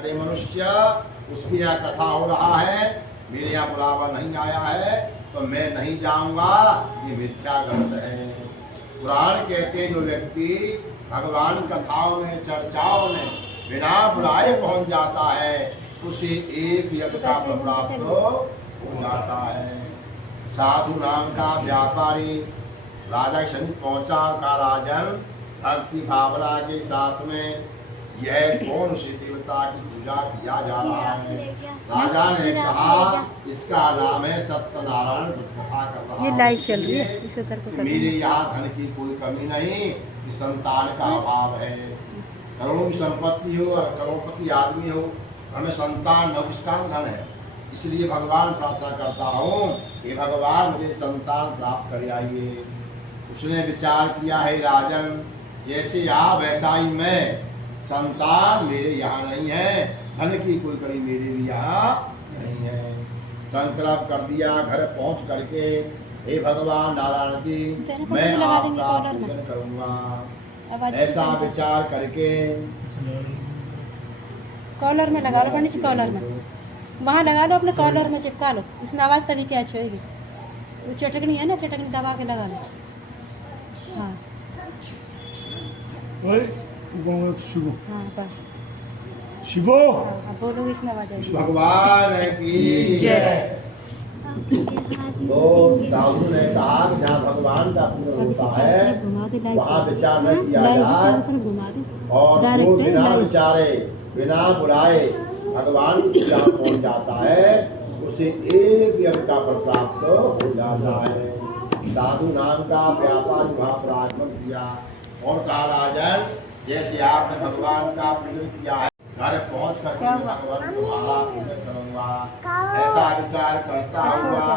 अरे मनुष्य, उसकी यह कथा हो रहा है, मेरे यहाँ बुलावा नहीं आया है तो मैं नहीं जाऊंगा, ये मिथ्या ग्रंथ है। पुराण कहते हैं जो व्यक्ति भगवान कथाओं में चर्चाओं में बिना बुलाए पहुंच जाता है उसे एक यज्ञ का फल प्राप्त हो जाता है। साधु नाम का व्यापारी राजा के समीप पहुंचा, का राजन भक्ति भावना के साथ में यह कौन सी देवता की पूजा किया जा रहा है। राजा ने कहा इसका नाम है सत्यनारायण कथा कर रहा। ये लाइव चल रही है, इसे मेरे यहाँ धन की कोई कमी नहीं, कि संतान का अभाव है। करोड़ों की संपत्ति हो और करोड़पति आदमी हो, हमें संतान न उसका धन है, इसलिए भगवान प्रार्थना करता हूँ कि भगवान मुझे संतान प्राप्त कर आइए। उसने विचार किया है राजन, जैसे आप वैसा ही मैं, संतान मेरे यहाँ नहीं है, धन की कोई कमी मेरे भी यहाँ नहीं है। संकल्प कर दिया, घर पहुँच करके हे भगवान नारायण जी मैं आपका पूजन करूँगा, ऐसा विचार करके कॉलर में लगा लो पंडित जी, कॉलर में वहाँ लगा लो, अपने कॉलर में चिपका लो, इसमें आवाज़ तभी क्या अच्छी होगी। वो चटकनी है ना, चटकनी दबा के लगा लो। हाँ हाँ बस शिवो अब बोलोगे इसमें आवाज़ आएगी। भगवान की जय। तो साधु ने कहा जहाँ भगवान का पूजन होता है वहाँ विचार न किया जाए, और जो बिना विचारे बिना बुलाए भगवान की पूजा पहुँच जाता है उसे एक यज्ञ का फल प्राप्त हो जाता है। साधु नाम का व्यापारी वहाँ पर आगमन किया और कहा राजन जैसे आपने भगवान का पूजन किया है, घर पहुँच करके भगवान तुम्हारा पूजन करूँगा, ऐसा विचार करता हुआ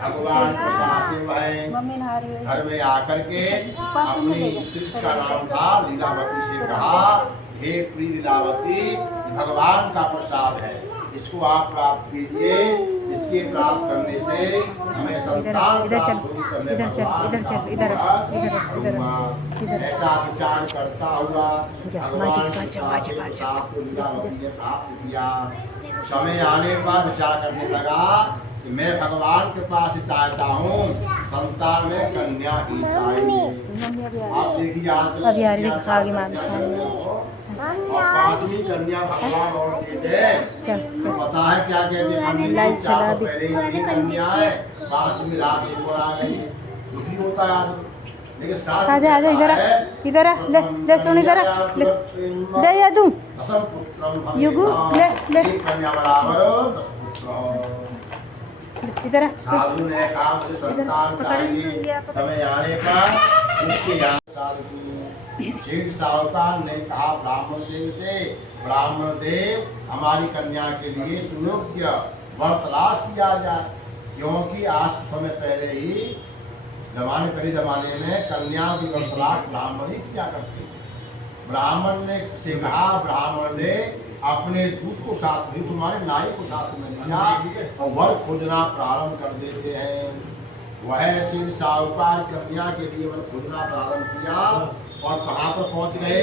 भगवान प्रसाद है घर में आकर के अपनी स्त्री का नाम था लीलावती से कहा, हे प्रिय लीलावती भगवान का प्रसाद है, इसको आप प्राप्त कीजिए, इसके प्राप्त करने से हमें संतान प्राप्त होगी। ऐसा विचार करता हुआ भगवान को लीलावती ने प्राप्त किया। समय आने पर विचार करने लगा कि मैं भगवान के पास चाहता हूँ संतान में कन्या ही चाहिए। आप देखिए और पांचवी कन्या भगवान और दे दे तो पता है क्या कहते हैं, चार तो पहले ही तीन कन्या है, पांचवी रात एक और आ गई, दुखी होता है। लेकिन साथ आजा आजा इधर ले ले सुन इधर ले जा तू युगु ले कन्या बराबर इधर। साधु ने कहा मुझे संतान चाहिए, समय आने पर उसके यहाँ साधु शेख साहूकार ने कहा ब्राह्मण देव से, ब्राह्मण देव हमारी कन्या के लिए सुयोग्य वर तलाश किया जाए, क्योंकि आज समय पहले ही जमाने में कन्या की वर तलाश ब्राह्मण ही किया करते। ब्राह्मण ने से कहा, ब्राह्मण ने अपने दूत को साथ में तुम्हारे नाई को साथ में लिया और वर खोजना प्रारंभ कर देते हैं। वह सिर साहूकार कन्या के लिए वर खोजना प्रारंभ किया और कहाँ पर पहुँच गए,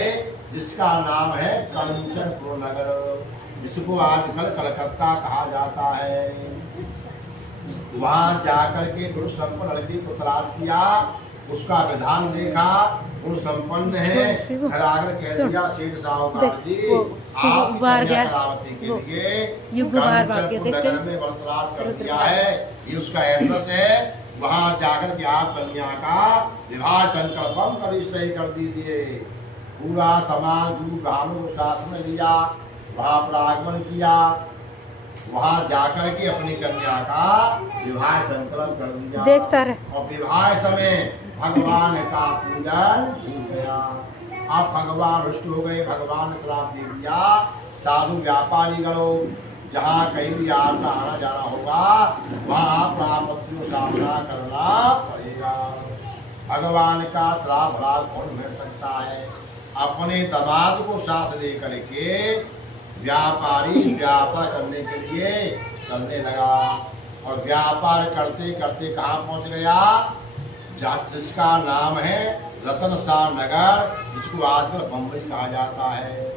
जिसका नाम है कंचनपुर नगर, जिसको आजकल कलकत्ता कहा जाता है। वहाँ जाकर के गुरु संपन्न लड़की को तलाश किया, उसका विधान देखा, गुरु संपन्न है, घर आकर कह दिया सेठ साहूकार जी आप कलावती के लिए कंचनपुर नगर में वर तलाश कर दिया है, ये उसका एड्रेस है, वहाँ जाकर के आप कन्या का विवाह संकल्पम कर सही कर दीजिए। पूरा समाज गुरु बहानों को साथ में लिया, वहाँ पर आगमन किया, वहाँ जाकर के अपनी कन्या का विवाह संकल्प कर दिया। देखता रहे और विवाह समय भगवान का पूजन हो गया। अब भगवान रुष्ट हो गए, भगवान ने श्राप दे दिया साधु व्यापारी गणों जहाँ कहीं भी आपका आना जाना होगा वहाँ आपको आपत्तियों का सामना करना पड़ेगा। भगवान का श्राप भला कौन मिल सकता है। अपने दामाद को साथ लेकर के व्यापारी व्यापार करने के लिए चलने लगा और व्यापार करते करते कहाँ पहुँच गया, जिसका नाम है रतन शाह नगर, जिसको आजकल बम्बई कहा जाता है।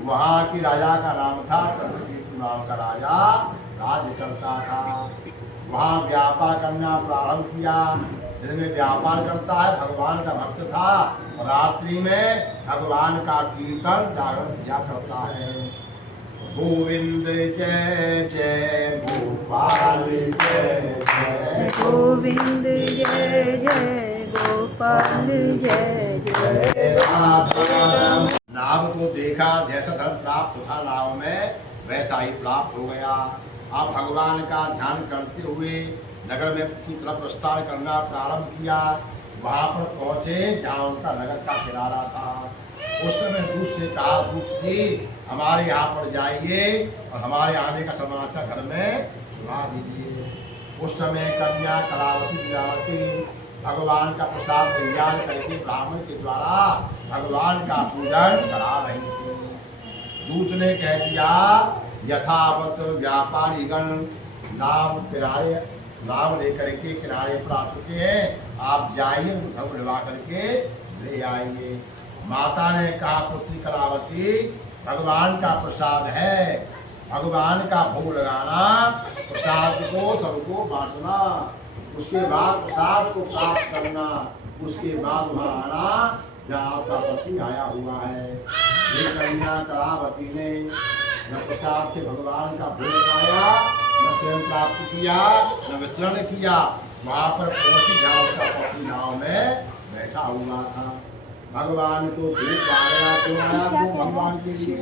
वहाँ की राजा का नाम था चंद्रकेतु नाम का राजा राज्य करता था। वहाँ व्यापार करना प्रारंभ किया। दिन में व्यापार करता है, भगवान का भक्त था। रात्रि में भगवान का कीर्तन जागरण किया करता है। गोविंद जय जय गोपाल जय जय गोविंद जय जय गोपाल जय जय। नाव को देखा, जैसा धन प्राप्त था नाव में वैसा ही प्राप्त हो गया। आप भगवान का ध्यान करते हुए नगर में की तरफ प्रस्थान करना प्रारंभ किया। वहां पर पहुंचे जहाँ उनका नगर का किनारा था। उस समय दूत से कहा, दूत जी हमारे यहाँ पर जाइए और हमारे आने का समाचार घर में सुना दीजिए। उस समय कन्या कलावती लीलावती भगवान का प्रसाद तैयार करके ब्राह्मण के द्वारा भगवान का पूजन करा रही थी। दूत ने कह दिया, यथावत व्यापारी गण नाम लेकर के किनारे पर आ चुके हैं, आप जाइए धर्म निभा करके ले आइए। माता ने कहा, पुत्री कलावती भगवान का प्रसाद है, भगवान का भोग लगाना, प्रसाद को सबको बांटना, उसके बाद प्रसाद को प्राप्त करना, उसके बाद वहाँ आना जहाँ आपका पति आया हुआ है। ये कन्या कलावती ने न प्रसाद से भगवान का भोग लगाया, न स्वयं प्राप्त किया, न वितरण किया। वहाँ पर पहुंची जहाँ उसका पति नाव में बैठा हुआ था। भगवान को धूप आ गया, क्यों आया वो भगवान के लिए?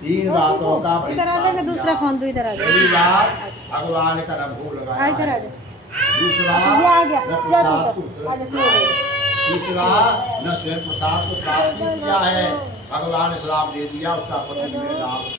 3 बातों का दूसरा फोन तो इधर आ गया। पहली बात, भगवान का न भोग लगाया है। दूसरा, न प्रसाद को, तीसरा, न स्वयं प्रसाद को प्राप्त किया है। भगवान ने श्राप दे दिया, उसका पति